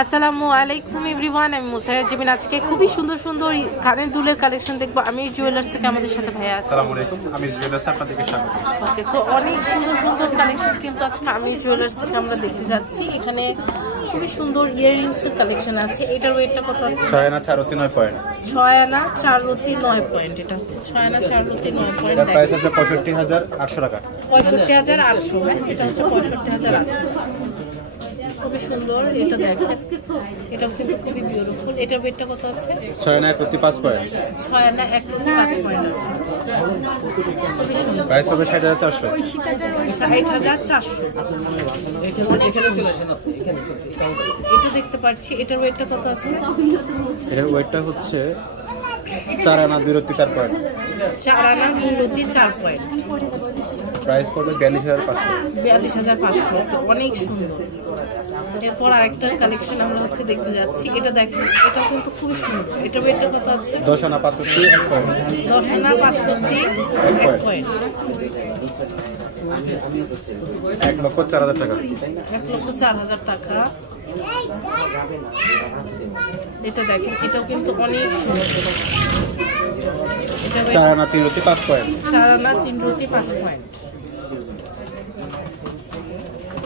আসসালামু আলাইকুম এভরিওয়ান, আমি মুসাইরা জিবিন। আজকে খুবই সুন্দর সুন্দর কানের দুলের কালেকশন দেখবো আমি জুয়েলার্স থেকে। আমাদের সাথে ভাইয়া আছে। আসসালামু আলাইকুম, আমি জুয়েলার্স আপনাদেরকে স্বাগত। ওকে, সো অনেক সুন্দর সুন্দর কালেকশন কিন্তু আজকে আমি জুয়েলার্স থেকে আমরা দেখতে যাচ্ছি। এখানে খুবই সুন্দর ইয়াররিংস এর কালেকশন আছে। এটার ওয়েটটা কত আছে? 6 আনা 4 রতি 9 পয়েন্ট। 6 আনা 4 রতি 9 পয়েন্ট। এটা হচ্ছে 6 আনা 4 রতি 9 পয়েন্ট। এর প্রাইস আছে 65800 টাকা। 65800, হ্যাঁ, এটা হচ্ছে 65800। খুবই সুন্দর, এটা দেখেন, এটাও কিন্তু খুবই বিউটিফুল। এটার ওয়েটটা কত আছে? 6 আনা 1 রতি 5 পয়েন্ট। 6 আনা 1 রতি 5 পয়েন্ট আছে। খুবই সুন্দর। প্রাইস হবে 60400। 60400। এটা দেখতে পাচ্ছি, এটার ওয়েটটা কত আছে? এর ওয়েটটা হচ্ছে 4 আনা 2 রতি 4 পয়েন্ট। 4 আনা 2 রতি 4 পয়েন্ট। প্রাইস পড়বে 42500। 42500, অনেক সুন্দর। এরপর আরেকটা কালেকশন আমরা হচ্ছে দেখতে যাচ্ছি। এটা দেখেন, এটা কিন্তু খুবই সুন্দর। এটা ওয়েটটা কত আছে? 10 আনা 5 রতি 1 পয়েন্ট। 10 আনা 5 রতি 1 পয়েন্ট। 1,04,000 টাকা। 1,04,000 টাকা। এটা দেখেন, এটাও কিন্তু অনেক সুন্দর। 4 আনা 3 রতি 5 পয়েন্ট। 4 আনা 3 রতি 5 পয়েন্ট।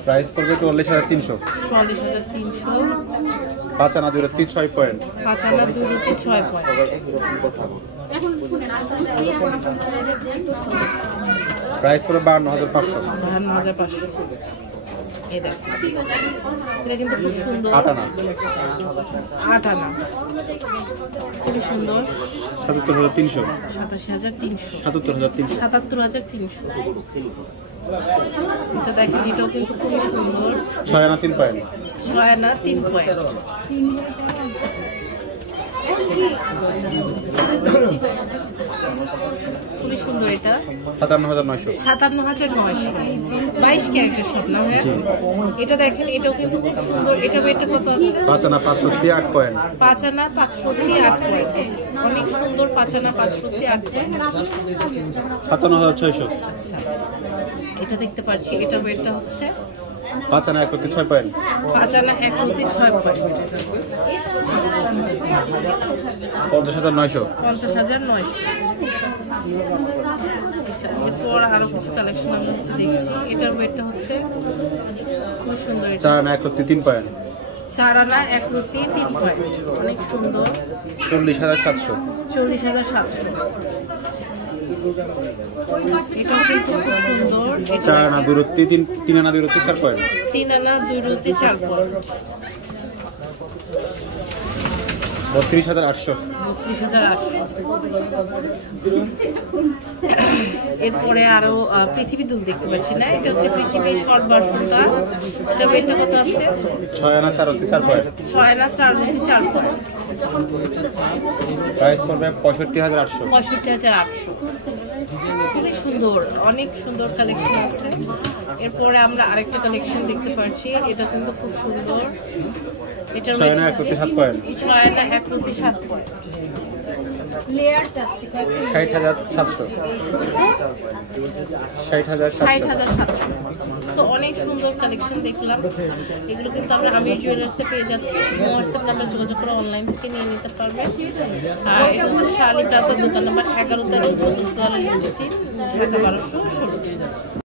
প্রাইস পড়বে 44300। 44300। 5 আনা 2 রতি 6 পয়েন্ট। 5 আনা 2 রতি 6 পয়েন্ট। প্রাইস পড়বে 52500। 52500। এই দেখেন, এটা কিন্তু খুব সুন্দর। 8 আনা। 8 আনা খুবই সুন্দর। 77300। 87300। 77300। 77300। এটা দেখেন, এটাও কিন্তু খুবই সুন্দর। 6 আনা 3 পয়েন্ট। 6 আনা 3 পয়েন্ট। খুবই সুন্দর। এটা 57900। 57900। 22 ক্যারেটের স্বর্ণ, হ্যাঁ। এটা দেখেন, এটাও কিন্তু খুব সুন্দর। এটা ওয়েটটা কত আছে? 5 আনা 5 রতি 8 পয়েন্ট। 5 আনা 5 রতি 8 পয়েন্ট। অনেক সুন্দর। 5 আনা 5 রতি 8 পয়েন্ট। 57600। আচ্ছা, এটা দেখতে পাচ্ছি। এটার ওয়েটটা হচ্ছে 5 আনা 1 রতি 6 পয়েন্ট। 5 আনা 1 রতি 6 পয়েন্ট। 50900। 50900। এরপর আরো কিছু কালেকশন আমরা হচ্ছে দেখছি। এটার ওয়েটটা হচ্ছে খুব সুন্দর। 4 আনা 1 রতি 3 পয়েন্ট। 4 আনা 1 রতি 3 পয়েন্ট। অনেক সুন্দর। 40700। 40700। এটাও কিন্তু খুব সুন্দর। 4 আনা 2 রতি 3 আনা 2 রতি 4 পয়েন্ট। 3 আনা 2 রতি 4 পয়েন্ট। 32800। 32800। এরপরে আরো পৃথিবী দুল দেখতে পাচ্ছি, না? এটা হচ্ছে পৃথিবী শর্ট ভার্সনটা। এটা ওয়েটটা কত আছে? 6 আনা 4 রতি 4 পয়েন্ট। 6 আনা 4 রতি 4 পয়েন্ট। প্রাইস পড়বে 65800। 65800। খুবই সুন্দর, অনেক সুন্দর কালেকশন আছে। এরপরে আমরা আরেকটা কালেকশন দেখতে পাচ্ছি। এটা কিন্তু খুব সুন্দর। এটা 6 আনা 1 রতি 7 পয়েন্ট। 6 আনা 1 রতি 7 পয়েন্ট। লেয়ার চাচ্ছি 60700। 60700। সো অনেক সুন্দর কালেকশন দেখলাম। এগুলো কিন্তু আমরা আমি জুয়েলার্সে পেয়ে যাচ্ছি। হোয়াটসঅ্যাপ নাম্বার যোগাযোগ করে অনলাইন থেকে নিয়ে নিতে পারবেন। আর এটা হচ্ছে শালি প্লাজার দোকান নাম্বার 11-13 ঢাকা 1216।